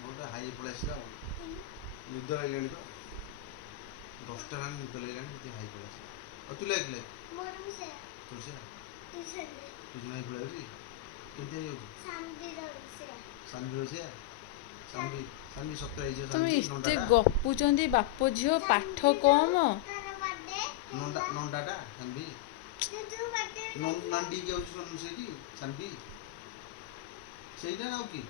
ଗୋଟେ ହାଇ ପଳେଇ ଆସିଲା ଆଉ ନିଦ ଲାଗିଲାଣି ତ 10ଟା ହେଲାଣି ନିଦ ଲାଗିଲାଣି ଟିକେ ହାଇ ପଳେଇ ଆସିଲା ଆଉ ତୁ ଲାଗିଲେ ତୁ ସେ ଟ୍ୟୁସନ୍ ହାଇ ପଳେଇ ଯାଉଛି କେମିତି ହେଇଯାଉଛି ସାନ୍ଭି ରୋଷେଇଆ ସାନ୍ଭି ସତରେ ହେଇଯିବ ତମେ ସାନ୍ଭି ଏତେ ନଣ୍ଡାଟା ଗପୁଛନ୍ତି ବାପ ଝିଅ ପାଠ କମ। ନଣ୍ଡାଟା ସାନ୍ଭି ନଣ୍ଡି ଯାଉଛି ସେଇଠି ସାନ୍ଭି ସେଇଟା ଆଉ କି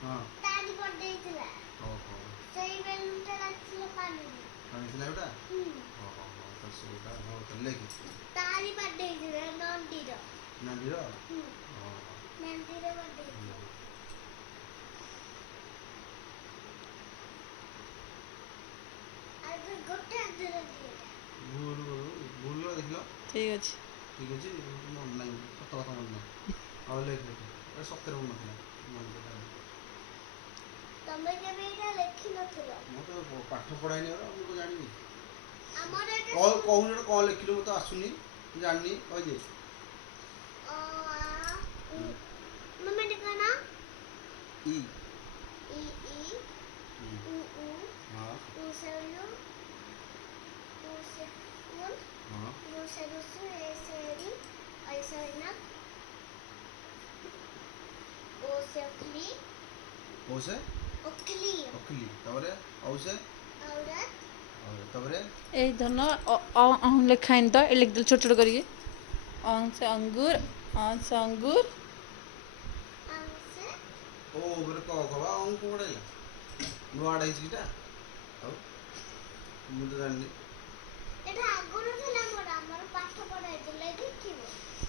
ହଁ ଓହୋ ପାଣି ଥିଲା ଏଇଟା ଓହୋ ତ ସେଇଟା ହଉ ତାହେଲେ କି ନାଣ୍ଡିର ଓହୋ ଭୁଲ ଭୁଲ ଦେଖିଲ ଠିକ ଅଛି। ଠିକ୍ ଅଛି ମନେ ନାହିଁ ସତ କଥା ମନେ ନାହିଁ ଆଉ ଲେଖ ଏଇଟା ସତରେ ମନେ ନଥିଲା ମନେ ପଡ଼ିଲା ମୁଁ ତ ପାଠ ପଢ଼ାଇନି ଆଉ ମୁଁ ତ ଜାଣିନି କହୁନି ଗୋଟେ କ'ଣ ଲେଖିଲୁ ମୁଁ ତ ଆସୁନି ମୁଁ ଜାଣିନି କହିଦେ ଇ ହଁ ହଁ ଓସେ ଅଖିଲି ତାପରେ ଔସେ ତାପରେ এই ধরନ লেখা ହେଇନି ତ ଏ ଲେଖିଦେଲି ଛୋଟ ଛୋଟ କରିକି ସେ ଅଙ୍ଗୁର ସେ ଅଙ୍ଗୁର ଓ ଗୋଟେ କବା ଅଙ୍କୁ ପଢ଼େଇଲା ନୂଆ ଆଡ଼େ ହେଇଛି କିଟା ଆଉ ମୁଁ ତ ଜାଣିନି